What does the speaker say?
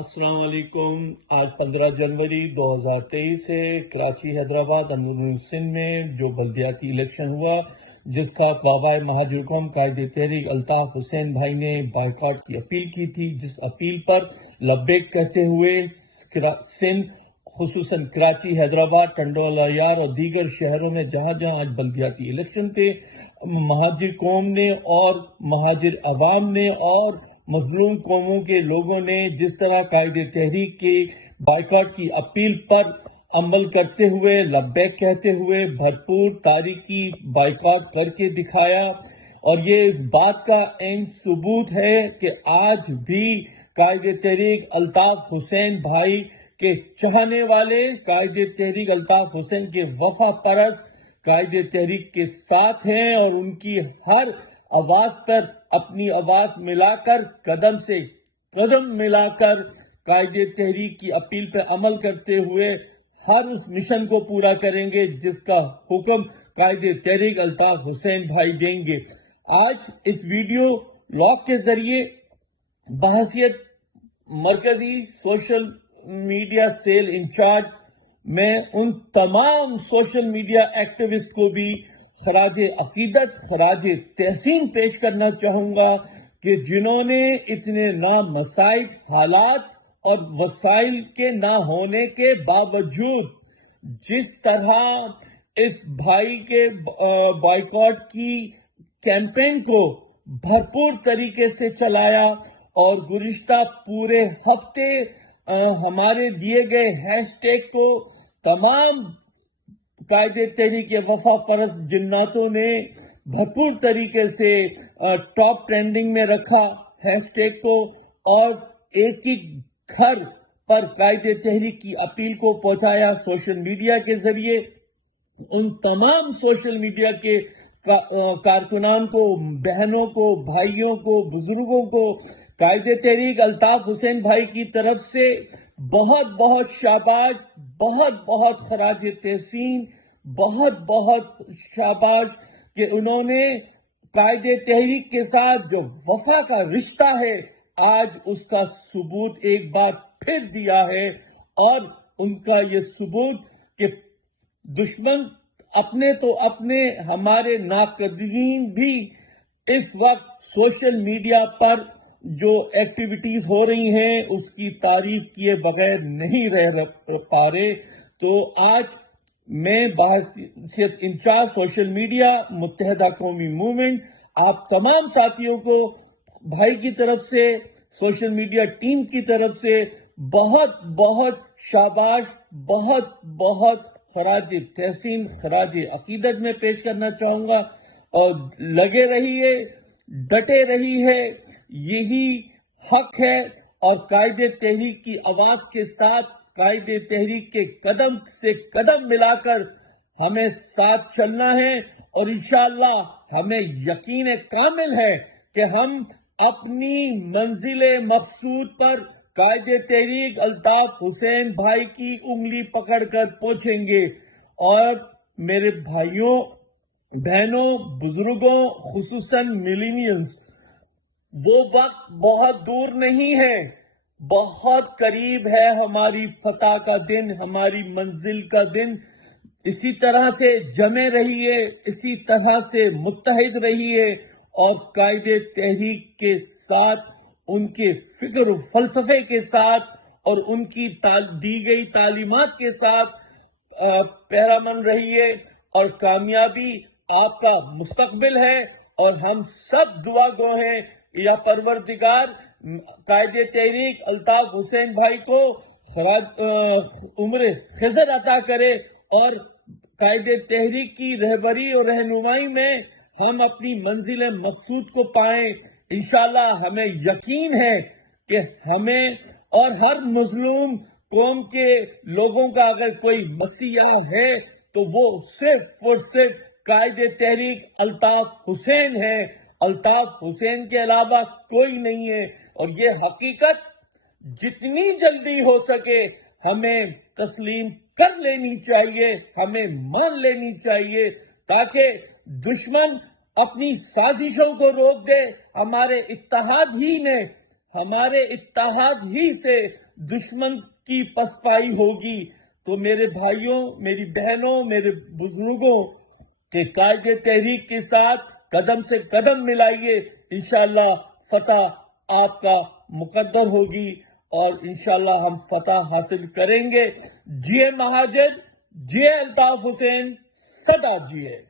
अस्सलाम वालेकुम। आज 15 जनवरी 2023 है। कराची हैदराबाद अंदरून सिंध में जो बल्दियाती इलेक्शन हुआ, जिसका बाबा महाजिर कौम कायदे तहरीक अल्ताफ हुसैन भाई ने बाइकआउट की अपील की थी, जिस अपील पर लब्बैक कहते हुए सिंध खुसूसन कराची, हैदराबाद, टंडोला यार और दीगर शहरों में जहां जहां आज बल्दियाती इलेक्शन थे, महाजिर कौम ने और महाजिर अवाम ने और मजलूम कौमों के लोगों ने जिस तरह कायदे तहरीक के बाइकआउट की अपील पर अमल करते हुए, लब्बैक कहते हुए भरपूर तारीखी बाइकआउट करके दिखाया। और ये इस बात का अहम सबूत है कि आज भी कायदे तहरीक अल्ताफ हुसैन भाई के चाहने वाले, कायदे तहरीक अल्ताफ हुसैन के वफा परस्त कायदे तहरीक के साथ हैं और उनकी हर आवाज पर अपनी आवाज मिलाकर, कदम से कदम मिलाकर कायदे तहरीक की अपील पर अमल करते हुए हर उस मिशन को पूरा करेंगे जिसका हुक्म कायदे तहरीक अल्ताफ हुसैन भाई देंगे। आज इस वीडियो लॉग के जरिए बहसियत मरकजी सोशल मीडिया सेल इंचार्ज मैं उन तमाम सोशल मीडिया एक्टिविस्ट को भी खराज अकीदत, खराज तहसीन पेश करना चाहूंगा कि जिन्होंने इतने नामसाइब हालात और वसाइल के ना होने के बावजूद जिस तरह इस भाई के बाइकआउट की कैंपेन को भरपूर तरीके से चलाया और गुज़िश्ता पूरे हफ्ते हमारे दिए गए हैशटैग को तमाम कायदे तहरीक के वफा परस्त जिन्नातों ने भरपूर तरीके से टॉप ट्रेंडिंग में रखा हैशटैग को, और एक ही घर पर कायदे तहरीक की अपील को पहुंचाया सोशल मीडिया के जरिए। उन तमाम सोशल मीडिया के कारकुनान को, बहनों को, भाइयों को, बुजुर्गों को कायदे तहरीक अल्ताफ हुसैन भाई की तरफ से बहुत बहुत शाबाश, बहुत बहुत खराज तहसीन, बहुत बहुत शाबाश कि उन्होंने कायदे तहरीक के साथ जो वफा का रिश्ता है आज उसका सबूत एक बार फिर दिया है। और उनका ये सबूत कि दुश्मन अपने तो अपने, हमारे नाकदीन भी इस वक्त सोशल मीडिया पर जो एक्टिविटीज हो रही हैं उसकी तारीफ किए बगैर नहीं रह पा रहे। तो आज मैं बहसियत इंचार्ज सोशल मीडिया मुत्तहदा कौमी मूवमेंट आप तमाम साथियों को भाई की तरफ से, सोशल मीडिया टीम की तरफ से बहुत बहुत शाबाश, बहुत बहुत खराज तहसीन, खराज अकीदत में पेश करना चाहूंगा। और लगे रहिए, डटे रही है, यही हक है। और कायदे तहरीक की आवाज के साथ कायदे तहरीक के कदम से कदम मिलाकर हमें साथ चलना है और इंशाअल्लाह हमें यकीन कामिल है कि हम अपनी मंजिले मकसूद पर कायदे तहरीक अल्ताफ हुसैन भाई की उंगली पकड़कर पहुंचेंगे। और मेरे भाइयों, बहनों, बुजुर्गों, खुसूसन मिलेनियल्स, वो वक्त बहुत दूर नहीं है, बहुत करीब है हमारी फतह का दिन, हमारी मंजिल का दिन। इसी तरह से जमे रहिए, इसी तरह से मुत्तहिद रहिए और कायदे तहरीक के साथ, उनके फिक्र फलसफे के साथ और उनकी दी गई तालीमात के साथ पैरामन रहिए। और कामयाबी आपका मुस्तकबिल है और हम सब दुआ गो हैं या परवरदिगार कायदे तहरीक अल्ताफ हुसैन भाई को उम्र खिज़र अता करे और कायदे तहरीक की रहबरी और रहनुमाई में हम अपनी मंजिल मकसूद को पाएं। इंशाअल्लाह हमें यकीन है कि हमें और हर मजलूम कौम के लोगों का अगर कोई मसीहा है तो वो सिर्फ और सिर्फ कायदे तहरीक अल्ताफ हुसैन है। अल्ताफ हुसैन के अलावा कोई नहीं है। और ये हकीकत जितनी जल्दी हो सके हमें तस्लीम कर लेनी चाहिए, हमें मान लेनी चाहिए, ताकि दुश्मन अपनी साजिशों को रोक दे। हमारे इत्तेहाद ही ने ہمارے اتحاد ہی سے دشمن کی پسپائی ہوگی. تو میرے بھائیوں، میری بہنوں، میرے بزرگوں کے قائد تحریک کے ساتھ قدم سے قدم ملائیے. انشاءاللہ فتح آپ کا مقدر ہوگی اور انشاءاللہ ہم فتح حاصل کریں گے. جیے مہاجر، جیے الطاف حسین، سدا جیے.